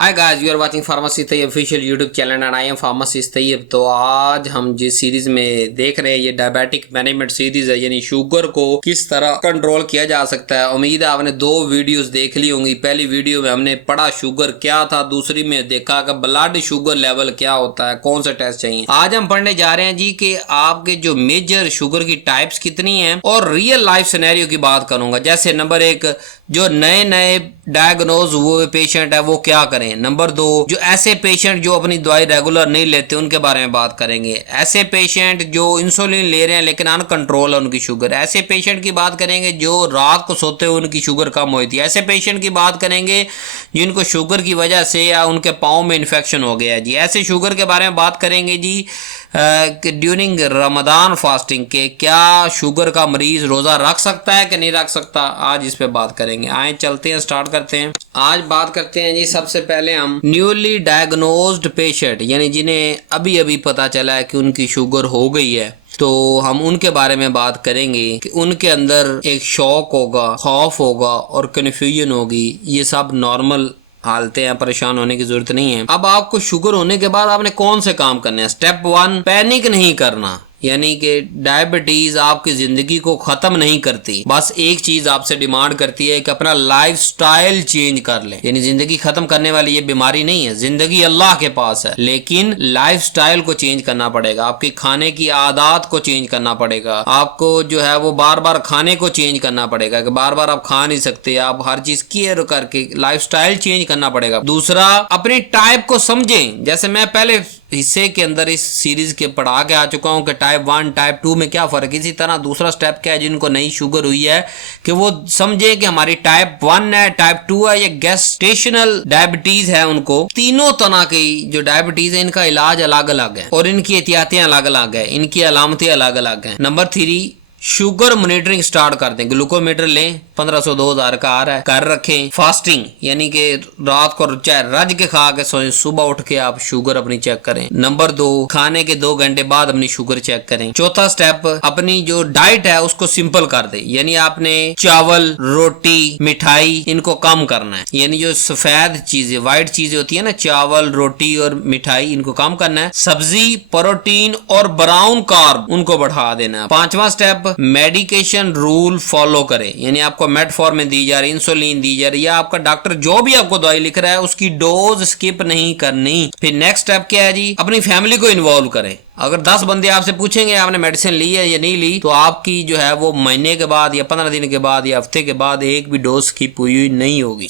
Hi guys, you are watching pharmacy Taiyab official YouTube channel and I am pharmacist Taiyab. तो आज हम जिस series में देख रहे हैं ये डायबिटिक मैनेजमेंट सीरीज है, यानी शुगर को किस तरह कंट्रोल किया जा सकता है। उम्मीद है आपने दो वीडियोस देख ली होंगी। पहली वीडियो में हमने पढ़ा शुगर क्या था, दूसरी में देखा कि ब्लड शुगर लेवल क्या होता है, कौन सा टेस्ट चाहिए। आज हम पढ़ने जा रहे हैं जी कि आपके जो मेजर शुगर की टाइप्स कितनी है और रियल लाइफ सिनेरियो की बात करूंगा। जैसे नंबर एक, जो नए नए डायग्नोज हुए पेशेंट है वो क्या करें। नंबर दो, जो ऐसे पेशेंट जो अपनी दवाई रेगुलर नहीं लेते उनके बारे में बात करेंगे। ऐसे पेशेंट जो इंसुलिन ले रहे हैं लेकिन अनकंट्रोल है उनकी शुगर। ऐसे पेशेंट की बात करेंगे जो रात को सोते हुए उनकी शुगर कम हुई थी। ऐसे पेशेंट की बात करेंगे जिनको शुगर की वजह से या उनके पाँव में इन्फेक्शन हो गया है जी। ऐसे शुगर के बारे में बात करेंगे जी ड्यूरिंग रमदान फास्टिंग के क्या शुगर का मरीज रोजा रख सकता है कि नहीं रख सकता, आज इस पे बात करेंगे। आए चलते हैं, स्टार्ट करते हैं। आज बात करते हैं जी सबसे पहले हम न्यूली डायग्नोज्ड पेशेंट, यानी जिन्हें अभी अभी पता चला है कि उनकी शुगर हो गई है, तो हम उनके बारे में बात करेंगे कि उनके अंदर एक शौक होगा, खौफ होगा और कन्फ्यूजन होगी। ये सब नॉर्मल हालतें हैं, परेशान होने की जरूरत नहीं है। अब आपको शुगर होने के बाद आपने कौन से काम करने हैं। स्टेप 1, पैनिक नहीं करना, यानी कि डायबिटीज आपकी जिंदगी को खत्म नहीं करती, बस एक चीज आपसे डिमांड करती है कि अपना लाइफस्टाइल चेंज कर ले। यानी जिंदगी खत्म करने वाली ये बीमारी नहीं है, जिंदगी अल्लाह के पास है, लेकिन लाइफस्टाइल को चेंज करना पड़ेगा। आपकी खाने की आदत को चेंज करना पड़ेगा। आपको जो है वो बार बार खाने को चेंज करना पड़ेगा कि बार बार आप खा नहीं सकते, आप हर चीज केयर करके लाइफस्टाइल चेंज करना पड़ेगा। दूसरा, अपनी टाइप को समझें। जैसे मैं पहले हिस्से के अंदर इस सीरीज के पढ़ा के आ चुका हूं कि टाइप 1 टाइप 2 में क्या फर्क है। इसी तरह दूसरा स्टेप क्या है, जिनको नई शुगर हुई है कि वो समझे कि हमारी टाइप 1 है, टाइप 2 है, ये गेस्टेशनल डायबिटीज है। उनको तीनों तरह की जो डायबिटीज है इनका इलाज अलग अलग है और इनकी एहतियातें अलग अलग है, इनकी अलामतें अलग अलग है। नंबर 3, शुगर मॉनिटरिंग स्टार्ट कर दें। ग्लूकोमीटर लें, 1500 2000 का आ रहा है, कर रखें। फास्टिंग, यानी कि रात को चाहे रज के खा के सोएं, सुबह उठ के आप शुगर अपनी चेक करें। नंबर 2, खाने के 2 घंटे बाद अपनी शुगर चेक करें। चौथा स्टेप, अपनी जो डाइट है उसको सिंपल कर दे, यानी आपने चावल, रोटी, मिठाई इनको कम करना है। यानी जो सफेद चीजें, व्हाइट चीजें होती है ना, चावल, रोटी और मिठाई, इनको कम करना है। सब्जी, प्रोटीन और ब्राउन कार्ब उनको बढ़ा देना है। पांचवा स्टेप, मेडिकेशन रूल फॉलो करें, यानी आपको मेटफॉर्मिन दी जा रही, इंसुलिन दी जा रही, या आपका डॉक्टर जो भी आपको दवाई लिख रहा है उसकी डोज स्किप नहीं करनी। फिर नेक्स्ट स्टेप क्या है जी, अपनी फैमिली को इन्वॉल्व करें। अगर 10 बंदे आपसे पूछेंगे आपने मेडिसिन ली है या नहीं ली, तो आपकी जो है वो महीने के बाद या 15 दिन के बाद या हफ्ते के बाद एक भी डोज स्किप हुई नहीं होगी।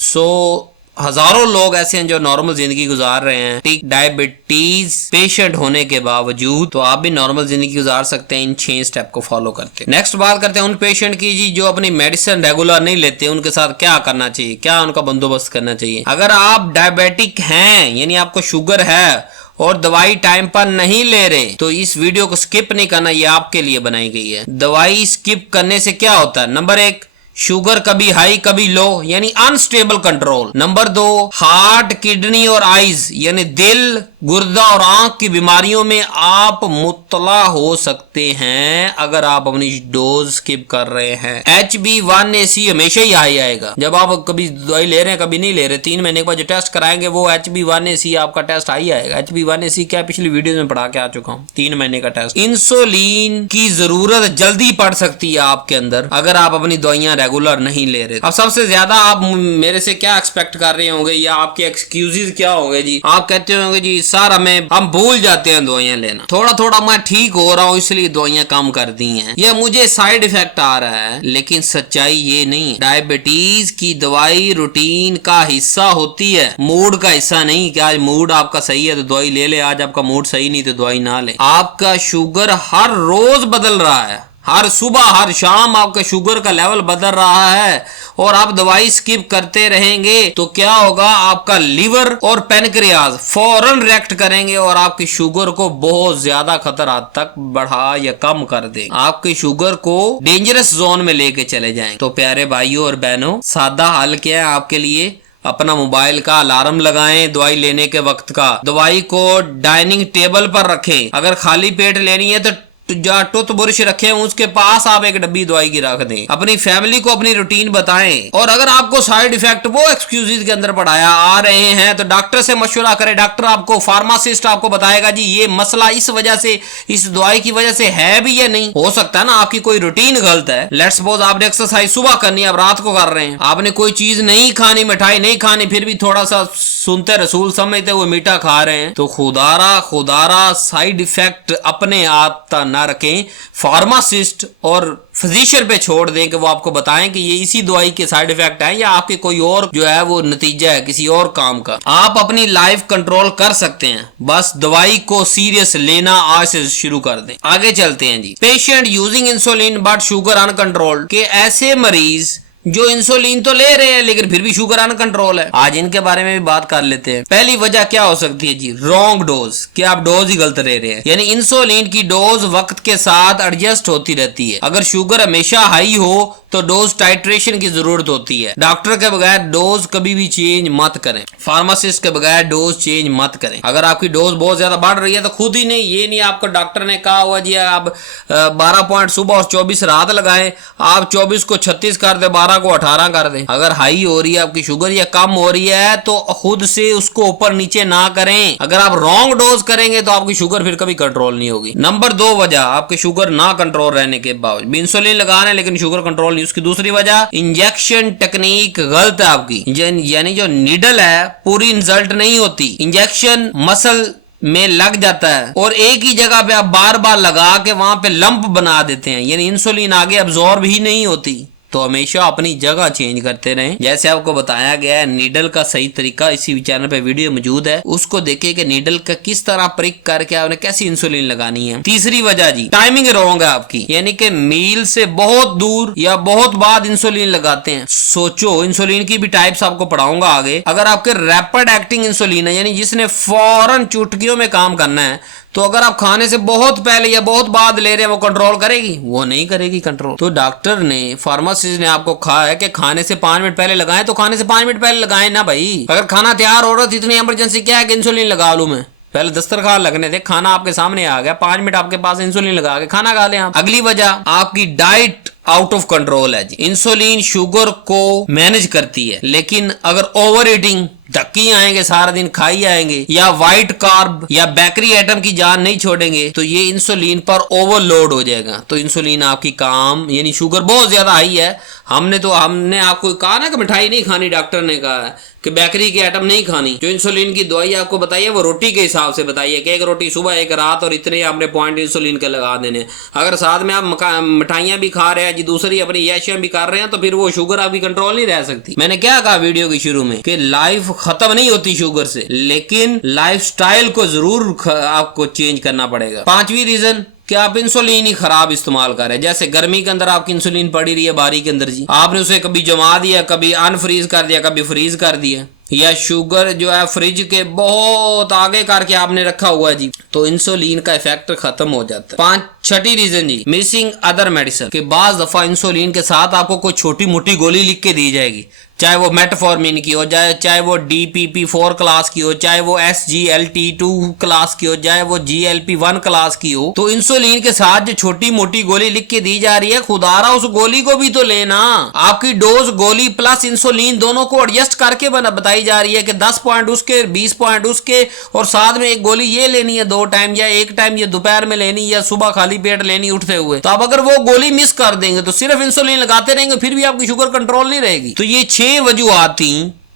हजारों लोग ऐसे हैं जो नॉर्मल जिंदगी गुजार रहे हैं डायबिटीज पेशेंट होने के बावजूद, तो आप भी नॉर्मल जिंदगी गुजार सकते हैं इन 6 स्टेप को फॉलो करके। नेक्स्ट बात करते हैं उन पेशेंट की जी जो अपनी मेडिसिन रेगुलर नहीं लेते, उनके साथ क्या करना चाहिए, क्या उनका बंदोबस्त करना चाहिए। अगर आप डायबिटिक हैं, यानी आपको शुगर है और दवाई टाइम पर नहीं ले रहे, तो इस वीडियो को स्किप नहीं करना, ये आपके लिए बनाई गई है। दवाई स्किप करने से क्या होता है, नंबर 1, शुगर कभी हाई कभी लो, यानी unstable control. Number 2, heart, kidney और आईज, यानी दिल, गुर्दा और आंख की बीमारियों में आप मुब्तला हो सकते हैं अगर आप अपनी डोज स्किप कर रहे हैं। HbA1c हमेशा ही हाई आएगा। जब आप कभी दवाई ले रहे हैं कभी नहीं ले रहे, 3 महीने के बाद जो टेस्ट कराएंगे वो HbA1c आपका टेस्ट हाई आएगा। HbA1c क्या पिछली वीडियो में पढ़ा के आ चुका हूँ, 3 महीने का टेस्ट। इंसुलिन की जरूरत जल्दी पड़ सकती है आपके अंदर अगर आप अपनी दवाइयां रेगुलर नहीं ले रहे। अब सबसे ज्यादा आप मेरे से क्या एक्सपेक्ट कर रहे होंगे या आपके एक्सक्यूजेज क्या होंगे जी। आप कहते होंगे जी सर हम भूल जाते हैं दवाइयां लेना, थोड़ा थोड़ा मैं ठीक हो रहा हूँ इसलिए दवाइयां कम कर दी हैं, या मुझे साइड इफेक्ट आ रहा है। लेकिन सच्चाई ये नहीं है। डायबिटीज की दवाई रूटीन का हिस्सा होती है, मूड का हिस्सा नहीं कि आज मूड आपका सही है तो दवाई ले ले, आज आपका मूड सही नहीं तो दवाई ना ले। आपका शुगर हर रोज बदल रहा है, हर सुबह हर शाम आपका शुगर का लेवल बदल रहा है, और आप दवाई स्किप करते रहेंगे तो क्या होगा, आपका लीवर और पैनक्रियाज फौरन रिएक्ट करेंगे और आपकी शुगर को बहुत ज्यादा खतरा तक बढ़ा या कम कर देंगे, आपकी शुगर को डेंजरस जोन में लेके चले जाएंगे। तो प्यारे भाइयों और बहनों, सादा हल क्या है आपके लिए, अपना मोबाइल का अलार्म लगाएं दवाई लेने के वक्त का, दवाई को डाइनिंग टेबल पर रखें, अगर खाली पेट लेनी है तो जहाँ टूथब्रश रखे हैं उसके पास आप एक डब्बी दवाई की रख दें। अपनी फैमिली को अपनी रूटीन बताएं, और अगर आपको साइड इफेक्ट वो एक्सक्यूजेज के अंदर पढ़ाया आ रहे हैं तो डॉक्टर से मशवरा करें। डॉक्टर आपको, फार्मासिस्ट आपको बताएगा जी ये मसला इस वजह से, इस दवाई की वजह से है भी या नहीं। हो सकता है ना आपकी कोई रूटीन गलत है। लेट्स सपोज आपने एक्सरसाइज सुबह करनी है, आप रात को कर रहे हैं, आपने कोई चीज नहीं खानी, मिठाई नहीं खानी, फिर भी थोड़ा सा सुनते रसूल समझते हुए मीठा खा रहे हैं, तो खुदारा साइड इफेक्ट अपने आप तक ना रखें, फार्मासिस्ट और फिजिशियन पे छोड़ दें कि वो आपको बताएं कि ये इसी दवाई के साइड इफेक्ट है या आपके कोई और जो है वो नतीजा है किसी और काम का। आप अपनी लाइफ कंट्रोल कर सकते हैं, बस दवाई को सीरियस लेना आज से शुरू कर दें। आगे चलते हैं जी। Patient using insulin but sugar uncontrolled, के ऐसे मरीज जो इंसुलिन तो ले रहे हैं लेकिन फिर भी शुगर अनकंट्रोल है। आज इनके बारे में भी बात कर लेते हैं। पहली वजह क्या हो सकती है जी? रॉन्ग डोज, कि आप डोज ही गलत ले रहे हैं, यानी इंसुलिन की डोज वक्त के साथ एडजस्ट होती रहती है। अगर शुगर हमेशा हाई हो तो डोज टाइट्रेशन की जरूरत होती है। डॉक्टर के बगैर डोज कभी भी चेंज मत करें, फार्मासिस्ट के बगैर डोज चेंज मत करें। अगर आपकी डोज बहुत ज्यादा बढ़ रही है तो खुद ही नहीं, ये नहीं आपको डॉक्टर ने कहा हुआ जी आप 12 पॉइंट सुबह और 24 रात लगाएं, आप 24 को 36 कर दे, 12 को 18 कर दें। अगर हाई हो रही है आपकी शुगर या कम हो रही है तो खुद से उसको ऊपर नीचे ना करें। अगर आप रॉन्ग डोज करेंगे तो आपकी शुगर फिर कभी कंट्रोल नहीं होगी। नंबर 2 वजह आपके शुगर ना कंट्रोल रहने के बावजूद इंसुलिन लगा रहे हैं लेकिन शुगर कंट्रोल नहीं। उसकी दूसरी वजह इंजेक्शन टेक्निक गलत है आपकी, यानी जो नीडल है पूरी इंसल्ट नहीं होती, इंजेक्शन मसल में लग जाता है और एक ही जगह पे आप बार बार लगा के वहां पे लंप बना देते हैं, यानी इंसुलिन आगे अब्सॉर्ब ही नहीं होती। तो हमेशा अपनी जगह चेंज करते रहें। जैसे आपको बताया गया है नीडल का सही तरीका इसी चैनल पे वीडियो मौजूद है, उसको देखिए कि नीडल का किस तरह प्रिक करके आपने कैसी इंसुलिन लगानी है। तीसरी वजह जी टाइमिंग रॉन्ग है आपकी, यानी कि मील से बहुत दूर या बहुत बाद इंसुलिन लगाते हैं। सोचो, इंसुलिन की भी टाइप्स आपको पढ़ाऊंगा आगे। अगर आपके रैपिड एक्टिंग इंसुलिन है, यानी जिसने फौरन चुटकियों में काम करना है, तो अगर आप खाने से बहुत पहले या बहुत बाद ले रहे हैं वो कंट्रोल करेगी? वो नहीं करेगी कंट्रोल। तो डॉक्टर ने, फार्मासिस्ट ने आपको कहा है कि खाने से 5 मिनट पहले लगाएं, तो खाने से 5 मिनट पहले लगाएं ना भाई। अगर खाना तैयार हो रहा है तो इतनी इमरजेंसी क्या है कि इंसुलिन लगा लूं मैं? पहले दस्तरखान लगने दे, खाना आपके सामने आ गया, 5 मिनट आपके पास, इंसुलिन लगा के खाना खा लें आप। अगली वजह आपकी डाइट आउट ऑफ कंट्रोल है जी। इंसुलिन शुगर को मैनेज करती है, लेकिन अगर ओवर ईटिंग, धक्की आएंगे सारा दिन खाई आएंगे, या वाइट कार्ब या बेकरी आइटम की जान नहीं छोड़ेंगे तो ये इंसुलिन पर ओवरलोड हो जाएगा। तो इंसुलिन आपकी काम, यानी शुगर बहुत ज्यादा हाई है, हमने आपको कहा ना कि मिठाई नहीं खानी, डॉक्टर ने कहा है कि बेकरी की आइटम नहीं खानी। जो इंसुलिन की दवाई आपको बताइए वो रोटी के हिसाब से बताइए कि एक रोटी सुबह एक रात और इतने आपने पॉइंट इंसुलिन के लगा देने। अगर साथ में आप मिठाइयां भी खा रहे हैं जी, दूसरी अपनी याशियां भी कर रहे हैं, तो फिर वो शुगर आपकी कंट्रोल नहीं रह सकती। मैंने क्या कहा वीडियो की शुरू में कि लाइफ खत्म नहीं होती शुगर से, लेकिन लाइफस्टाइल को जरूर आपको चेंज करना पड़ेगा। 5वीं रीजन कि आप इंसुलिन ही खराब इस्तेमाल कर रहे हैं। जैसे गर्मी के अंदर आपकी इंसुलिन पड़ी रही है बारी के अंदर जी, आपने उसे कभी जमा दिया, कभी अनफ्रीज कर दिया, कभी फ्रीज कर दिया, या शुगर जो है फ्रिज के बहुत आगे करके आपने रखा हुआ है जी, तो इंसुलिन का इफेक्ट खत्म हो जाता है। 6ठी रीजन जी मिसिंग अदर मेडिसिन, कि बाज दफा इंसुलिन के साथ आपको कोई छोटी मोटी गोली लिख के दी जाएगी, चाहे वो मेटफॉर्मिन की हो जाए, चाहे वो DPP-4 क्लास की हो, चाहे वो SGLT2 क्लास की हो, चाहे वो GLP-1 क्लास की हो। तो इंसुलिन के साथ जो छोटी मोटी गोली लिख के दी जा रही है, खुदारा उस गोली को भी तो लेना। आपकी डोज गोली प्लस इंसुलिन दोनों को एडजस्ट करके बताई जा रही है कि 10 पॉइंट उसके, 20 पॉइंट उसके, और साथ में एक गोली ये लेनी है 2 टाइम, या 1 टाइम ये दोपहर में लेनी, या सुबह खाली पेट लेनी उठते हुए। तो आप अगर वो गोली मिस कर देंगे तो सिर्फ इंसुलिन लगाते रहेंगे, फिर भी आपकी शुगर कंट्रोल नहीं रहेगी। तो ये 6 वजूहात थी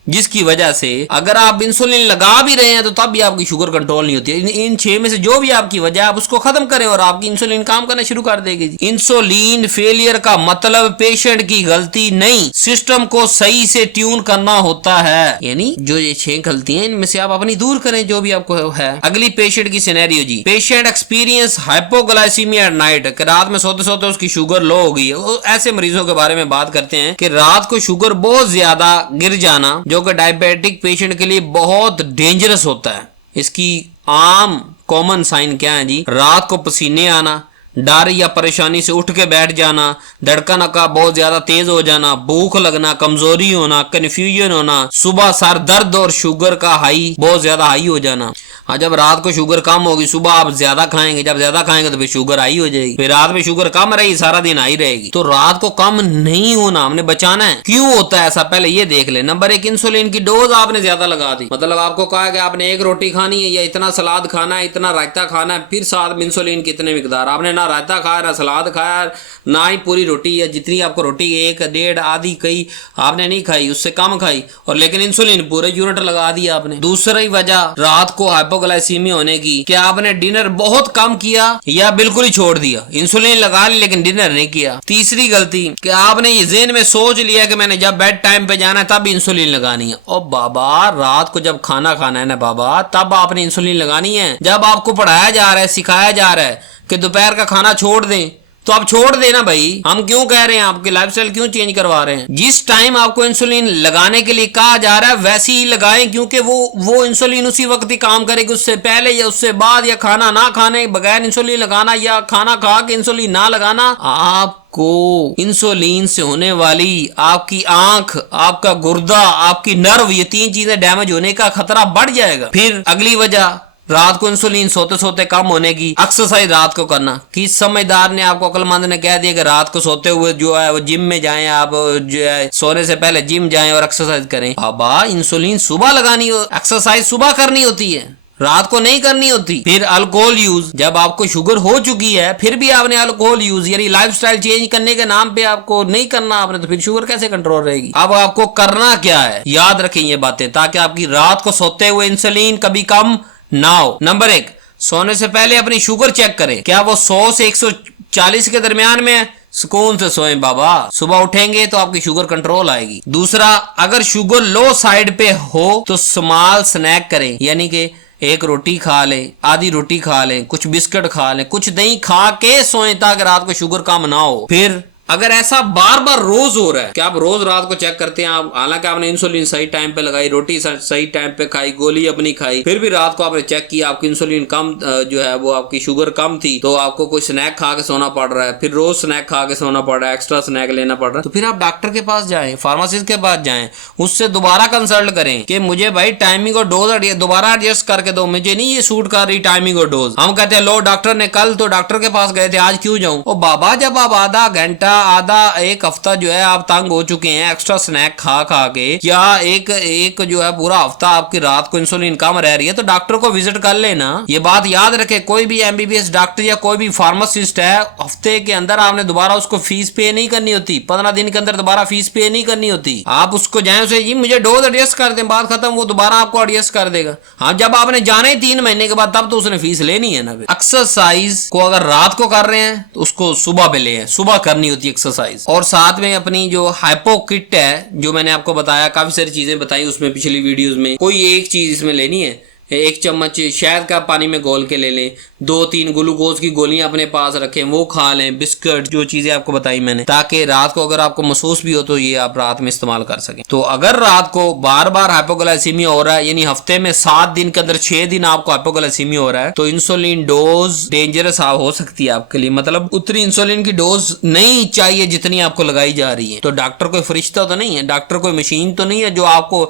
जिसकी वजह से अगर आप इंसुलिन लगा भी रहे हैं तो तब भी आपकी शुगर कंट्रोल नहीं होती है। इन 6 में से जो भी आपकी वजह, आप उसको खत्म करें और आपकी इंसुलिन काम करना शुरू कर देगी। इंसुलिन फेलियर का मतलब पेशेंट की गलती नहीं, सिस्टम को सही से ट्यून करना होता है। यानी जो ये 6 गलतियां इनमें से आप अपनी दूर करें जो भी आपको है। अगली पेशेंट की सिनेरियो जी, patient experience hypoglycaemia at night, रात में सोते सोते उसकी शुगर लो हो गई है। ऐसे मरीजों के बारे में बात करते हैं कि रात को शुगर बहुत ज्यादा गिर जाना, जो कि डायबिटिक पेशेंट के लिए बहुत डेंजरस होता है। इसकी आम कॉमन साइन क्या है जी? रात को पसीने आना, डर या परेशानी से उठ के बैठ जाना, धड़कन का बहुत ज्यादा तेज हो जाना, भूख लगना, कमजोरी होना, कंफ्यूजन होना, सुबह सर दर्द और शुगर का हाई बहुत ज्यादा हाई हो जाना। और जब रात को शुगर कम होगी, सुबह आप ज्यादा खाएंगे, जब ज्यादा खाएंगे तो फिर शुगर हाई हो जाएगी, फिर रात में शुगर कम रही, सारा दिन हाई रहेगी। तो रात को कम नहीं होना, हमने बचाना है। क्यों होता है ऐसा, पहले ये देख ले। नंबर 1, इंसुलिन की डोज आपने ज्यादा लगा दी। मतलब आपको कहा कि आपने 1 रोटी खानी है या इतना सलाद खाना है, इतना रायता खाना है, फिर साथ में इंसुलिन कितने मिकदार, आपने ना रायता खाया, ना सलाद खाया, ना ही पूरी रोटी या जितनी आपको रोटी 1, 1.5 आधी कई आपने नहीं खाई, उससे कम खाई, और लेकिन इंसुलिन पूरे यूनिट लगा दिया आपने। दूसरी वजह रात को हाइपोग्लाइसीमिया होने की, क्या आपने डिनर बहुत कम किया या बिल्कुल ही छोड़ दिया, इंसुलिन लगा ली लेकिन डिनर नहीं किया। तीसरी गलती कि आपने ये ज़हन में सोच लिया कि मैंने जब बेड टाइम पे जाना है तब इंसुलिन लगानी है। और बाबा, रात को जब खाना खाना है ना बाबा, तब आपने इंसुलिन लगानी है। जब आपको पढ़ाया जा रहा है, सिखाया जा रहा है कि दोपहर का खाना छोड़ दें, तो आप छोड़ देना भाई। हम क्यों कह रहे हैं, आपके लाइफस्टाइल क्यों चेंज करवा रहे हैं। जिस टाइम आपको इंसुलिन लगाने के लिए कहा जा रहा है वैसे ही लगाएं, क्योंकि वो इंसुलिन उसी वक्त ही काम करेगी, उससे पहले या उससे बाद, या खाना ना खाने बगैर इंसुलिन लगाना या खाना खा के इंसुलिन ना लगाना, आपको इंसुलिन से होने वाली आपकी आंख, आपका गुर्दा, आपकी नर्व, ये 3 चीजें डैमेज होने का खतरा बढ़ जाएगा। फिर अगली वजह रात को इंसुलिन सोते सोते कम होने की, एक्सरसाइज रात को करना। किस समझदार ने आपको, अक्लमंद ने कह दिया कि रात को सोते हुए जो है वो जिम में जाएं, आप जो है सोने से पहले जिम जाएं और एक्सरसाइज करें। बाबा, इंसुलिन सुबह लगानी हो, एक्सरसाइज सुबह करनी होती है, रात को नहीं करनी होती। फिर अल्कोहल यूज, जब आपको शुगर हो चुकी है फिर भी आपने अल्कोहल यूज, यानी लाइफस्टाइल चेंज करने के नाम पे आपको नहीं करना आपने, तो फिर शुगर कैसे कंट्रोल रहेगी। अब आपको करना क्या है, याद रखें ये बातें, ताकि आपकी रात को सोते हुए इंसुलिन कभी कम ना हो। नंबर 1, सोने से पहले अपनी शुगर चेक करें, क्या वो 100 से 140 के दरमियान में है। सुकून से सोएं बाबा, सुबह उठेंगे तो आपकी शुगर कंट्रोल आएगी। दूसरा, अगर शुगर लो साइड पे हो तो स्मॉल स्नैक करें, यानी कि 1 रोटी खा लें, आधी रोटी खा लें, कुछ बिस्किट खा लें, कुछ दही खा के सोएं ताकि रात को शुगर कम ना हो। फिर अगर ऐसा बार बार रोज हो रहा है कि आप रोज रात को चेक करते हैं, आप हालांकि आपने इंसुलिन सही टाइम पे लगाई, रोटी सही टाइम पे खाई, गोली अपनी खाई, फिर भी रात को आपने चेक किया आपकी इंसुलिन कम जो है वो आपकी शुगर कम थी, तो आपको कोई स्नैक खा के सोना पड़ रहा है, फिर रोज स्नैक खा के सोना पड़ रहा है, एक्स्ट्रा स्नैक लेना पड़ रहा है, तो फिर आप डॉक्टर के पास जाएं, फार्मासिस्ट के पास जाएं, उससे दोबारा कंसल्ट करें कि मुझे भाई टाइमिंग और डोज दोबारा एडजस्ट करके दो, मुझे नहीं ये सूट कर रही टाइमिंग और डोज। हम कहते हैं लो डॉक्टर ने कल तो डॉक्टर के पास गए थे, आज क्यों जाऊं। ओ बाबा, जब आप आधा घंटा, आधा एक हफ्ता जो है आप तंग हो चुके हैं एक्स्ट्रा स्नैक खा खा के, या एक जो है पूरा हफ्ता आपकी रात को इंसुलिन कम रह रही है, तो डॉक्टर को विजिट कर लेना। ये बात याद रखे, कोई भी MBBS डॉक्टर या कोई भी फार्मासिस्ट है, हफ्ते के अंदर आपने दोबारा उसको फीस पे नहीं करनी होती, 15 दिन के अंदर दोबारा फीस पे नहीं करनी होती। आप उसको जाए, उसे जी मुझे डोज एडजस्ट कर दें, बात खत्म, वो दोबारा आपको एडजस्ट कर देगा। हाँ, जब आपने जाना ही 3 महीने के बाद, तब तो उसने फीस लेनी है ना। एक्सरसाइज को अगर रात को कर रहे हैं तो उसको सुबह पे ले, सुबह करनी होती है एक्सरसाइज। और साथ में अपनी जो हाइपो किट है, जो मैंने आपको बताया, काफी सारी चीजें बताई उसमें पिछली वीडियोस में, कोई एक चीज इसमें लेनी है, 1 चम्मच शहद का पानी में घोल के ले लें, 2-3 ग्लूकोज की गोलियां अपने पास रखें, वो खा लें, बिस्किट, जो चीजें आपको बताई मैंने, ताकि रात को अगर आपको महसूस भी हो तो ये आप रात में इस्तेमाल कर सकें। तो अगर रात को बार बार हाइपोग्लाइसीमिया हो रहा है, यानी हफ्ते में 7 दिन के अंदर 6 दिन आपको हाइपोग्लाइसीमिया हो रहा है, तो इंसुलिन डोज डेंजरस हो सकती है आपके लिए। मतलब उतनी इंसुलिन की डोज नहीं चाहिए जितनी आपको लगाई जा रही है। तो डॉक्टर कोई फरिश्ता तो नहीं है, डॉक्टर कोई मशीन तो नहीं है जो आपको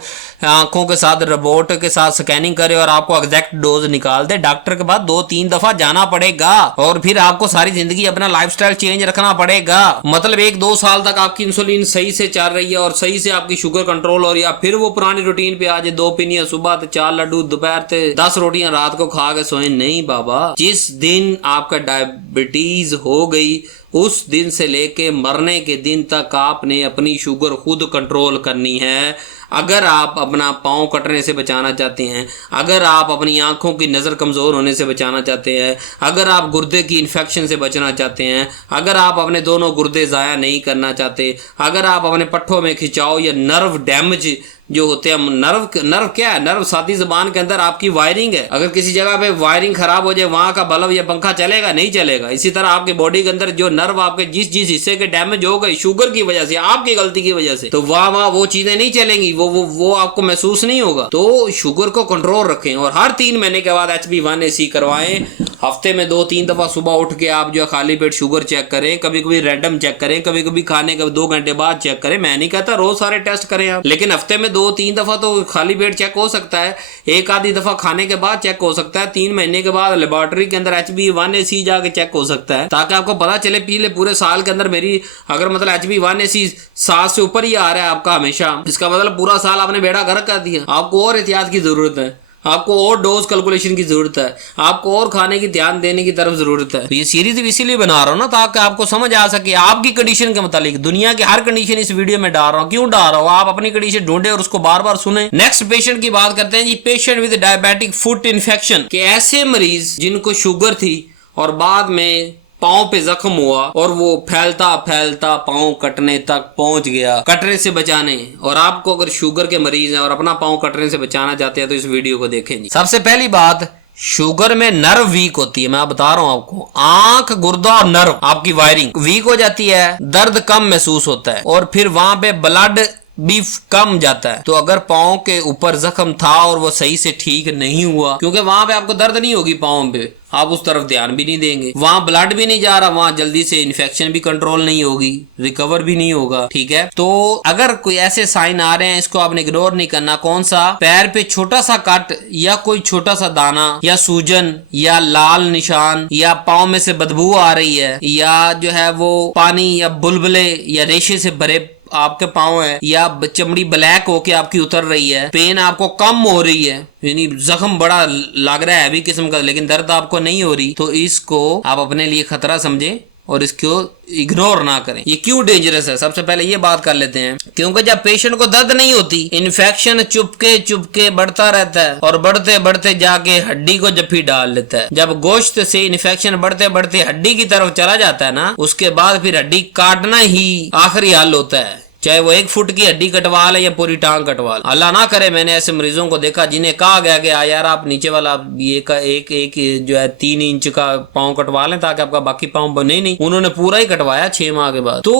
आंखों के साथ, रोबोट के साथ स्कैनिंग करे और आपको एग्जैक्ट डोज निकाल दे। डॉक्टर के बाद 2-3 दफा जाना पड़ेगा और फिर आपको सारी जिंदगी अपना लाइफस्टाइल चेंज रखना पड़ेगा। मतलब 1-2 साल तक आपकी इंसुलिन सही से चल रही है और सही से आपकी शुगर कंट्रोल हो रही है, फिर वो पुरानी रूटीन पे आ जाए, 2 पिनिया सुबह, 4 लड्डू दोपहर, 10 रोटियां रात को खा के सोए। नहीं बाबा, जिस दिन आपका डायबिटीज हो गई उस दिन से लेके मरने के दिन तक आपने अपनी शुगर खुद कंट्रोल करनी है। अगर आप अपना पाँव कटने से बचाना चाहते हैं, अगर आप अपनी आंखों की नज़र कमज़ोर होने से बचाना चाहते हैं, अगर आप गुर्दे की इन्फेक्शन से बचना चाहते हैं, अगर आप अपने दोनों गुर्दे ज़ाया नहीं करना चाहते, अगर आप अपने पट्ठों में खिंचाव या नर्व डैमेज जो होते हैं, नर्व क्या है, नर्व सादी ज़बान के अंदर आपकी वायरिंग है। अगर किसी जगह पे वायरिंग खराब हो जाए, वहां का बल्ब या पंखा चलेगा? नहीं चलेगा। इसी तरह आपके बॉडी के अंदर जो नर्व आपके जिस हिस्से के डैमेज हो गए शुगर की वजह से, आपकी गलती की वजह से, तो वहां वो चीजें नहीं चलेंगी, वो आपको महसूस नहीं होगा। तो शुगर को कंट्रोल रखें और हर 3 महीने के बाद HB1AC करवाएं। हफ्ते में 2-3 दफा सुबह उठ के आप जो खाली पेट शुगर चेक करें, कभी कभी रैंडम चेक करें, कभी कभी खाने के 2 घंटे बाद चेक करें। मैं नहीं कहता रोज सारे टेस्ट करें आप, लेकिन हफ्ते में 2-3 दफा तो खाली पेट चेक हो सकता है, एक आधी दफा खाने के बाद चेक हो सकता है, 3 महीने के बाद लेबोरेटरी के अंदर HbA1c जाके चेक हो सकता है, ताकि आपको पता चले पिछले पूरे साल के अंदर मेरी अगर मतलब HbA1c 7 से ऊपर ही आ रहा है आपका हमेशा, इसका मतलब पूरा साल आपने बेड़ा गर्क कर दिया। आपको और एहतियात की जरूरत है, आपको और डोज कैलकुलेशन की जरूरत है, आपको और खाने की ध्यान देने की तरफ जरूरत है। तो ये सीरीज इसीलिए बना रहा हूँ ना, ताकि आपको समझ आ सके आपकी कंडीशन के मुतालिक। दुनिया की हर कंडीशन इस वीडियो में डाल रहा हूँ। क्यों डाल रहा हूँ? आप अपनी कंडीशन ढूंढे और उसको बार बार सुने। नेक्स्ट पेशेंट की बात करते हैं जी, patient with diabetic foot infection के ऐसे मरीज जिनको शुगर थी और बाद में पांव पे जख्म हुआ और वो फैलता फैलता पांव कटने तक पहुंच गया। कटने से बचाने, और आपको अगर शुगर के मरीज हैं और अपना पांव कटने से बचाना चाहते हैं तो इस वीडियो को देखें जी। सबसे पहली बात, शुगर में नर्व वीक होती है। मैं बता रहा हूं आपको, आंख, गुर्दा और नर्व आपकी वायरिंग वीक हो जाती है, दर्द कम महसूस होता है और फिर वहां पे ब्लड भी कम जाता है। तो अगर पांव के ऊपर जख्म था और वो सही से ठीक नहीं हुआ, क्योंकि वहां पे आपको दर्द नहीं होगी पांव पे, आप उस तरफ ध्यान भी नहीं देंगे, वहां ब्लड भी नहीं जा रहा, वहां जल्दी से इन्फेक्शन भी कंट्रोल नहीं होगी, रिकवर भी नहीं होगा। ठीक है, तो अगर कोई ऐसे साइन आ रहे हैं, इसको आपने इग्नोर नहीं करना। कौन सा? पैर पे छोटा सा कट या कोई छोटा सा दाना या सूजन या लाल निशान, या पांव में से बदबू आ रही है, या जो है वो पानी या बुलबुले या रेशे से भरे आपके पाँव है, या चमड़ी ब्लैक होके आपकी उतर रही है, पेन आपको कम हो रही है, यानी जख्म बड़ा लग रहा है अभी किस्म का, लेकिन दर्द आपको नहीं हो रही, तो इसको आप अपने लिए खतरा समझे और इसको इग्नोर ना करें। ये क्यों डेंजरस है? सबसे पहले ये बात कर लेते हैं, क्योंकि जब पेशेंट को दर्द नहीं होती, इन्फेक्शन चुपके चुपके बढ़ता रहता है और बढ़ते बढ़ते जाके हड्डी को जफ्फी डाल लेता है। जब गोश्त से इन्फेक्शन बढ़ते बढ़ते हड्डी की तरफ चला जाता है ना, उसके बाद फिर हड्डी काटना ही आखिरी हल होता है, चाहे वो 1 फुट की हड्डी कटवा ले या पूरी टांग कटवा ले। अल्लाह ना करे, मैंने ऐसे मरीजों को देखा जिन्हें कहा गया कि यार आप नीचे वाला ये का एक जो है 3 इंच का पाँव कटवा लें ताकि आपका बाकी पाँव बने। नहीं, उन्होंने पूरा ही कटवाया 6 माह के बाद। तो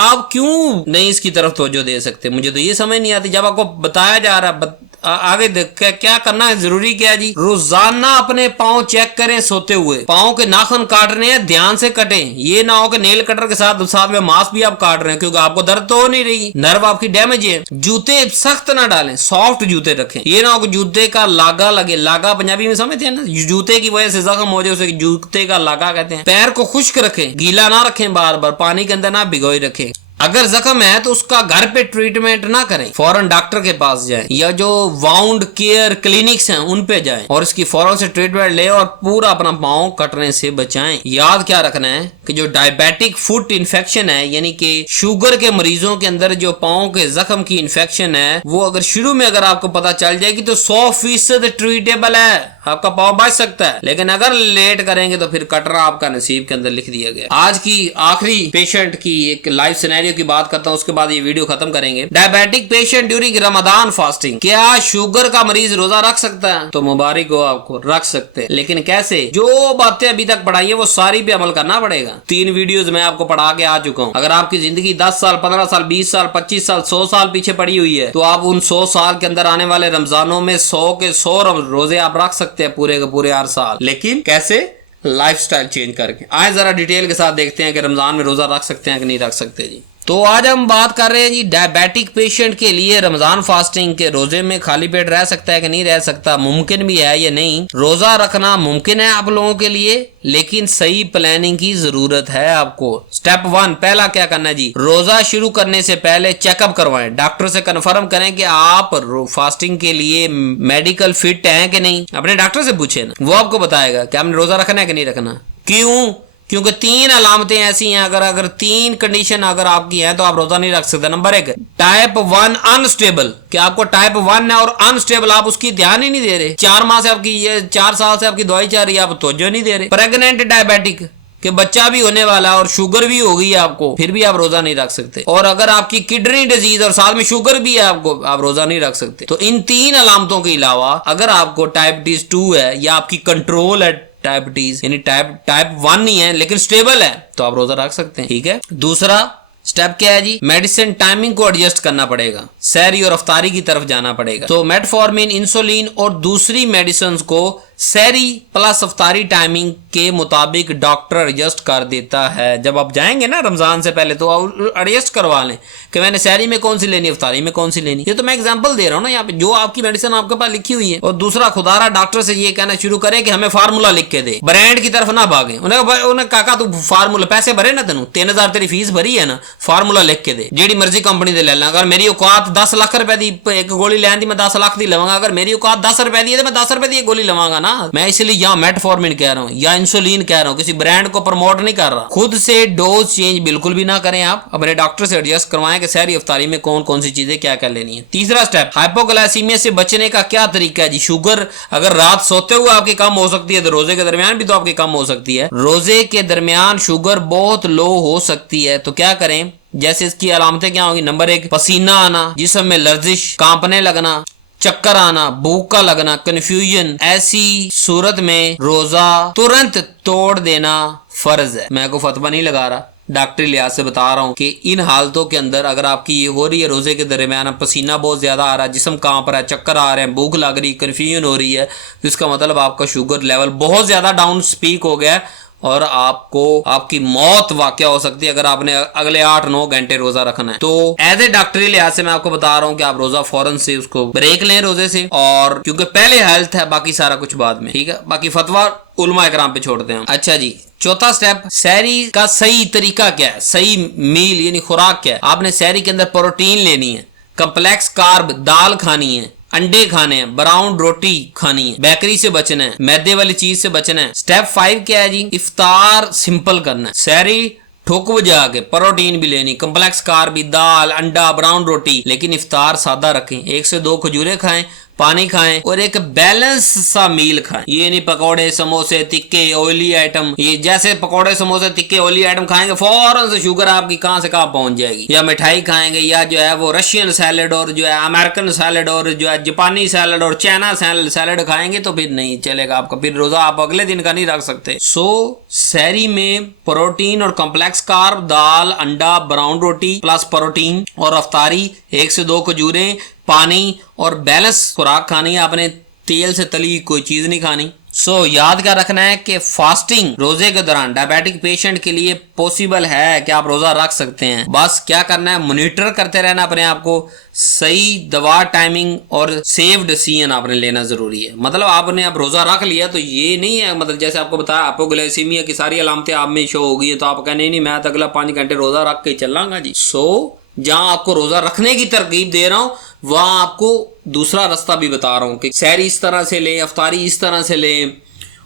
आप क्यों नहीं इसकी तरफ तवज्जो दे सकते? मुझे तो ये समझ नहीं आती। जब आपको बताया जा रहा है आगे क्या करना है, जरूरी क्या है जी? रोजाना अपने पाँव चेक करें सोते हुए, पाँव के नाखून काटने हैं, ध्यान से कटें। ये ना हो कि नेल कटर के साथ में मांस भी आप काट रहे हैं, क्योंकि आपको दर्द तो हो नहीं रही, नर्व आपकी डैमेज है। जूते सख्त ना डालें, सॉफ्ट जूते रखें। ये ना हो कि जूते का लागा लगे, लागा पंजाबी में समझते हैं ना, जूते की वजह से जख्म हो जाए उसे जूते का लागा कहते हैं। पैर को खुश्क रखें, गीला ना रखें, बार बार पानी के अंदर ना भिगोए रखें। अगर जख्म है तो उसका घर पे ट्रीटमेंट ना करें, फौरन डॉक्टर के पास जाएं या जो वाउंड केयर क्लिनिक्स हैं उन पे जाएं और इसकी फौरन से ट्रीटमेंट ले और पूरा अपना पाँव कटने से बचाएं। याद क्या रखना है कि जो डायबिटिक फुट इन्फेक्शन है, यानी कि शुगर के मरीजों के अंदर जो पाँव के जख्म की इन्फेक्शन है, वो अगर शुरू में अगर आपको पता चल जाएगी तो 100% ट्रीटेबल है, आपका पाँव बच सकता है। लेकिन अगर लेट करेंगे तो फिर कटना आपका नसीब के अंदर लिख दिया गया। आज की आखिरी पेशेंट की एक लाइव सिनेरियो की बात करता हूं, उसके बाद ये वीडियो खत्म करेंगे। Diabetic patient during Ramzan fasting. क्या शुगर का मरीज रोजा रख सकता है? तो मुबारक हो आपको, रख सकते हैं। लेकिन कैसे? जो बातें अभी तक पढ़ाई है वो सारी पे अमल करना पड़ेगा। 3 वीडियोस में आपको पढ़ा के आ चुका हूं। अगर आपकी जिंदगी 10 साल 15 साल 20 साल 25 साल 100 साल पीछे पड़ी हुई है, तो आप उन 100 साल के अंदर आने वाले रमजानों में 100 के 100 रोजे आप रख सकते हैं, पूरे के पूरे हर साल। लेकिन कैसे? लाइफस्टाइल चेंज करके। आए जरा डिटेल के साथ देखते हैं कि रमजान में रोजा रख सकते हैं कि नहीं रख सकते जी। तो आज हम बात कर रहे हैं जी डायबिटिक पेशेंट के लिए रमजान फास्टिंग के रोजे में खाली पेट रह सकता है कि नहीं रह सकता, मुमकिन भी है या नहीं। रोजा रखना मुमकिन है आप लोगों के लिए, लेकिन सही प्लानिंग की जरूरत है आपको। स्टेप 1, पहला क्या करना है जी? रोजा शुरू करने से पहले चेकअप करवाएं, डॉक्टर से कंफर्म करें कि आप फास्टिंग के लिए मेडिकल फिट हैं कि नहीं। अपने डॉक्टर से पूछे ना, वो आपको बताएगा कि आपने रोजा रखना है कि नहीं रखना। क्यों? क्योंकि 3 अलामतें ऐसी हैं, अगर 3 कंडीशन अगर आपकी है तो आप रोजा नहीं रख सकते। नंबर 1, टाइप 1 अनस्टेबल, कि आपको टाइप 1 है और अनस्टेबल, आप उसकी ध्यान ही नहीं दे रहे। 4 माह से आपकी 4 साल से आपकी दवाई चल रही है, आप तवज्जो नहीं दे रहे। प्रेग्नेंट डायबिटिक, कि बच्चा भी होने वाला और शुगर भी हो गई है आपको, फिर भी आप रोजा नहीं रख सकते। और अगर आपकी किडनी डिजीज और साथ में शुगर भी है आपको, आप रोजा नहीं रख सकते। तो इन 3 अलामतों के अलावा अगर आपको डायबिटीज 2 है या आपकी कंट्रोल है डायबिटीज, यानी टाइप 1 नहीं है लेकिन स्टेबल है, तो आप रोजा रख सकते हैं। ठीक है। दूसरा स्टेप क्या है जी? मेडिसिन टाइमिंग को एडजस्ट करना पड़ेगा, सहरी और अफ्तारी की तरफ जाना पड़ेगा। तो मेटफॉर्मिन, इंसुलिन और दूसरी मेडिसिन को सहरी प्लस अफ्तारी टाइमिंग के मुताबिक डॉक्टर एडजस्ट कर देता है। जब आप जाएंगे ना रमजान से पहले तो एडजस्ट करवा लें कि मैंने सहरी में कौन सी लेनी, अफ्तारी में कौन सी लेनी। ये तो मैं एग्जांपल दे रहा हूँ ना यहाँ पे, जो आपकी मेडिसिन आपके पास लिखी हुई है। और दूसरा, खुदारा डॉक्टर से ये कहना शुरू करे कि हमें फार्मूला लिख के दे, ब्रांड की तरफ ना भागे। उन्हें काका तू फार्मूला पैसे भरे ना, तेन 3000 तेरी फीस भरी है ना, फार्मूला लिख के दे, जेडी मर्जी कंपनी दे ले ला। अगर मेरी औकात 10 लाख रुपए की एक गोली लैन दी, मैं 10 लाख दी लवांगा। अगर मेरी औकात 10 रुपए दी है तो मैं 10 रुपए की गोली लवांगा ना। मैं इसलिए या मेटफॉर्मिन कह रहा हूँ या इंसुलिन कह रहा हूँ, किसी ब्रांड को प्रमोट नहीं कर रहा। खुद से डोज चेंज बिल्कुल भी ना करें, आप अपने डॉक्टर से एडजस्ट करवाएं कि सहरी अफ्तारी में कौन कौन सी चीजें क्या क्या लेनी है। तीसरा स्टेप, हाइपोग्लाइसीमिया से बचने का क्या तरीका है जी। शुगर अगर रात सोते हुए आपकी कम हो सकती है तो रोजे के दरमियान भी तो आपकी कम हो सकती है। रोजे के दरमियान शुगर बहुत लो हो सकती है, तो क्या करें। जैसे इसकी अलामतें क्या होंगी। नंबर 1, पसीना आना, जिस्म में लर्जिश, कांपने लगना, चक्कर आना, भूख का लगना, कंफ्यूजन। ऐसी सूरत में रोजा तुरंत तोड़ देना फर्ज है। मैं को फतवा नहीं लगा रहा, डॉक्टरी लिहाज से बता रहा हूँ कि इन हालतों के अंदर अगर आपकी ये हो रही है रोजे के दरमियान, पसीना बहुत ज्यादा आ रहा है, जिस्म कांप रहा है, चक्कर आ रहे हैं, भूख लग रही, कंफ्यूजन हो रही है, तो इसका मतलब आपका शुगर लेवल बहुत ज्यादा डाउन स्पीक हो गया है और आपको आपकी मौत वाक़या हो सकती है अगर आपने अगले 8-9 घंटे रोजा रखना है। तो एज ए डॉक्टरी लिहाज से मैं आपको बता रहा हूँ कि आप रोजा फौरन से उसको ब्रेक लें रोजे से, और क्योंकि पहले हेल्थ है, बाकी सारा कुछ बाद में, ठीक है। बाकी फतवा उलमा इकराम पे छोड़ते हैं। अच्छा जी, चौथा स्टेप, सहरी का सही तरीका क्या है, सही मील यानी खुराक क्या है। आपने सहरी के अंदर प्रोटीन लेनी है, कम्प्लेक्स कार्ब दाल खानी है, अंडे खाने हैं, ब्राउन रोटी खानी है, बेकरी से बचना है, मैदे वाली चीज से बचना है। स्टेप 5 क्या है जी, इफ्तार सिंपल करना है। सहरी ठोक बजा के प्रोटीन भी लेनी, कम्प्लेक्स कार्ब भी, दाल, अंडा, ब्राउन रोटी, लेकिन इफ्तार सादा रखें। 1 से 2 खजूरें खाएं, पानी खाएं और एक बैलेंस सा मील खाएं। ये नहीं पकौड़े समोसे तिक्के ऑयली आइटम, ये जैसे पकौड़े समोसे तिक्के ऑयली आइटम खाएंगे फौरन से शुगर आपकी कहां से कहां पहुंच जाएगी। या मिठाई खाएंगे या जो है वो रशियन सैलेड और जो है अमेरिकन सैलेड और जो है जापानी सैलेड और चाइना सैलेड खाएंगे तो फिर नहीं चलेगा आपका, फिर रोजा आप अगले दिन का नहीं रख सकते। सो सहरी में प्रोटीन और कम्प्लेक्स कार्ब दाल, अंडा, ब्राउन रोटी प्लस प्रोटीन, और अफ्तारी 1 से 2 खजूरें, पानी और बैलेंस खुराक खानी है। आपने तेल से तली कोई चीज नहीं खानी। सो याद क्या रखना है कि फास्टिंग रोजे के दौरान डायबिटिक पेशेंट के लिए पॉसिबल है कि आप रोजा रख सकते हैं। बस क्या करना है, मॉनिटर करते रहना अपने आप को, सही दवा टाइमिंग और सेफ डिसीजन आपने लेना जरूरी है। मतलब आपने अब रोजा रख लिया तो ये नहीं है, मतलब जैसे आपको बताया हाइपोग्लाइसीमिया की सारी अलामतें आप में शो हो गई है तो आप कहने नहीं मैं तो अगला 5 घंटे रोजा रख के चलांगा जी। सो जहां आपको रोजा रखने की तरकीब दे रहा हूं वहां आपको दूसरा रास्ता भी बता रहा हूं कि सहरी इस तरह से लें, अफ्तारी इस तरह से लें,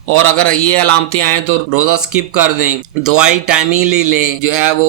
और अगर ये अलामतें आए तो रोजा स्किप कर दें, दवाई टाइमिंगली लें, जो है वो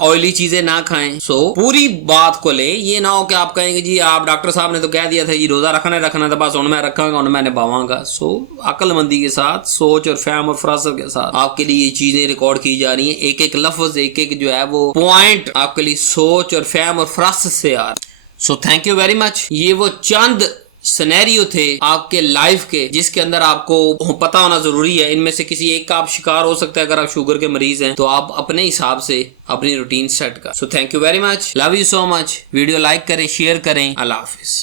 ऑयली चीजें ना खाएं। सो पूरी बात को ले, ये ना हो कि आप कहेंगे जी आप डॉक्टर साहब ने तो कह दिया था जी रोजा रखना था, बस मैं रखांगा मैं निभाऊंगा। सो अक्लमंदी के साथ, सोच और फहम और फरासत के साथ आपके लिए ये चीजें रिकॉर्ड की जा रही है। एक एक लफ्ज, एक एक जो है वो पॉइंट आपके लिए सोच और फहम और फरासत से आ रहा। So thank you very much. ये वो चंद सिनेरियो थे आपके लाइफ के जिसके अंदर आपको पता होना जरूरी है। इनमें से किसी एक का आप शिकार हो सकता है। अगर आप शुगर के मरीज हैं तो आप अपने हिसाब से अपनी रूटीन सेट कर। So thank you very much, love you so much. Video like करें, शेयर करें। अल्लाह हाफिज।